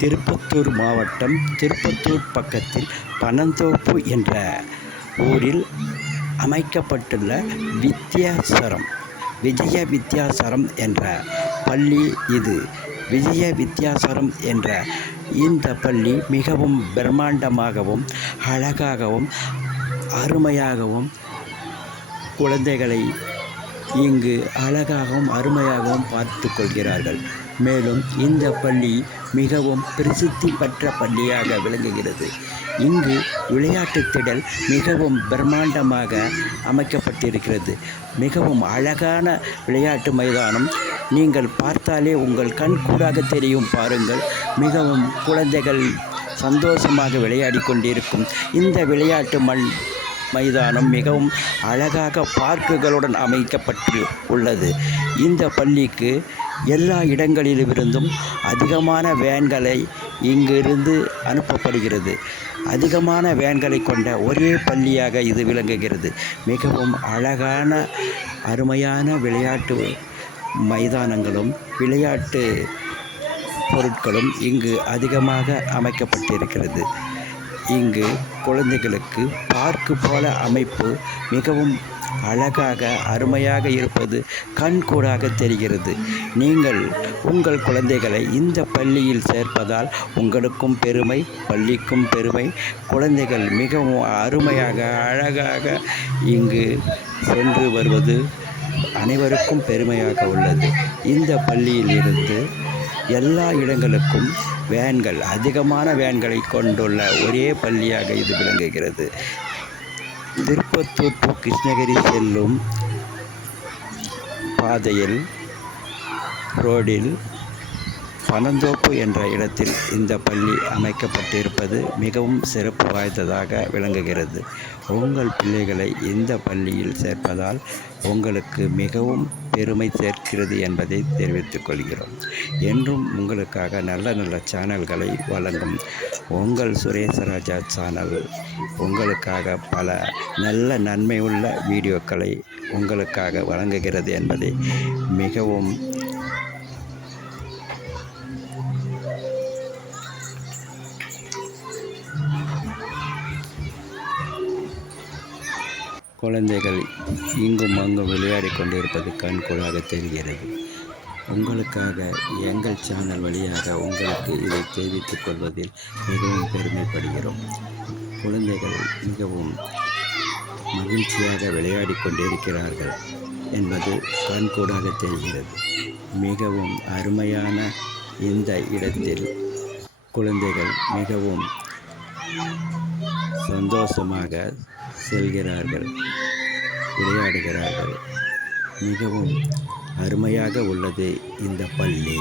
திருப்பத்தூர் மாவட்டம் திருப்பத்தூர் பக்கத்தில் பனந்தோப்பு என்ற ஊரில் அமைக்கப்பட்டுள்ள விஜய வித்யாசரம் என்ற பள்ளி இது. விஜய வித்யாசரம் என்ற இந்த பள்ளி மிகவும் பிரம்மாண்டமாகவும் அழகாகவும் அருமையாகவும் குழந்தைகளை இங்கு அழகாகவும் அருமையாகவும் பார்த்து கொள்கிறார்கள். மேலும் இந்த பள்ளி மிகவும் பிரசித்தி பெற்ற பள்ளியாக விளங்குகிறது. இங்கு விளையாட்டு திடல் மிகவும் பிரம்மாண்டமாக அமைக்கப்பட்டிருக்கிறது. மிகவும் அழகான விளையாட்டு மைதானம். நீங்கள் பார்த்தாலே உங்கள் கண் கூடாக தெரியும். பாருங்கள், மிகவும் குழந்தைகள் சந்தோஷமாக விளையாடி கொண்டிருக்கும் இந்த விளையாட்டு மைதானம் மிகவும் அழகாக பார்க்குகளுடன் அமைக்கப்பட்டு உள்ளது. இந்த பள்ளிக்கு எல்லா இடங்களிலிருந்தும் அதிகமான வேன்களை இங்கிருந்து அனுப்பப்படுகிறது. அதிகமான வேன்களை கொண்ட ஒரே பள்ளியாக இது விளங்குகிறது. மிகவும் அழகான அருமையான விளையாட்டு மைதானங்களும் விளையாட்டு பொருட்களும் இங்கு அதிகமாக அமைக்கப்பட்டிருக்கிறது. இங்கு குழந்தைகளுக்கு பார்க்கு போல அமைப்பு மிகவும் அழகாக அருமையாக இருப்பது கண்கூடாக தெரிகிறது. நீங்கள் உங்கள் குழந்தைகளை இந்த பள்ளியில் சேர்ப்பதால் உங்களுக்கும் பெருமை, பள்ளிக்கும் பெருமை. குழந்தைகள் மிகவும் அருமையாக அழகாக இங்கு சென்று வருவது அனைவருக்கும் பெருமையாக உள்ளது. இந்த பள்ளியில் இருந்து எல்லா இடங்களுக்கும் வேன்கள், அதிகமான வேன்களை கொண்டுள்ள ஒரே பள்ளியாக இது விளங்குகிறது. திருப்பத்தூர் டு கிருஷ்ணகிரி செல்லும் பாதையில் ரோடில் பனந்தோப்பு என்ற இடத்தில் இந்த பள்ளி அமைக்கப்பட்டிருப்பது மிகவும் சிறப்பு வாய்ந்ததாக விளங்குகிறது. உங்கள் பிள்ளைகளை இந்த பள்ளியில் சேர்ப்பதால் உங்களுக்கு மிகவும் பெருமை சேர்க்கிறது என்பதை தெரிவித்துக் கொள்கிறோம். என்றும் உங்களுக்காக நல்ல நல்ல சேனல்களை வழங்கும் உங்கள் சுரேசராஜா சேனல் உங்களுக்காக பல நல்ல நன்மையுள்ள வீடியோக்களை உங்களுக்காக வழங்குகிறது என்பதை மிகவும் குழந்தைகள் இங்கும் அங்கும் விளையாடி கொண்டிருப்பது கண்கூடாக தெரிகிறது. உங்களுக்காக எங்கள் சேனல் வழியாக உங்களுக்கு இதை தெரிவித்துக் கொள்வதில் மிகவும் பெருமைப்படுகிறோம். குழந்தைகள் மிகவும் மகிழ்ச்சியாக விளையாடி கொண்டிருக்கிறார்கள் என்பது கண்கூடாக தெரிகிறது. மிகவும் அருமையான இந்த இடத்தில் குழந்தைகள் மிகவும் சந்தோஷமாக செல்கிறார்கள், விளையாடுகிறார்கள். மிகவும் அருமையாக உள்ளது இந்த பள்ளி.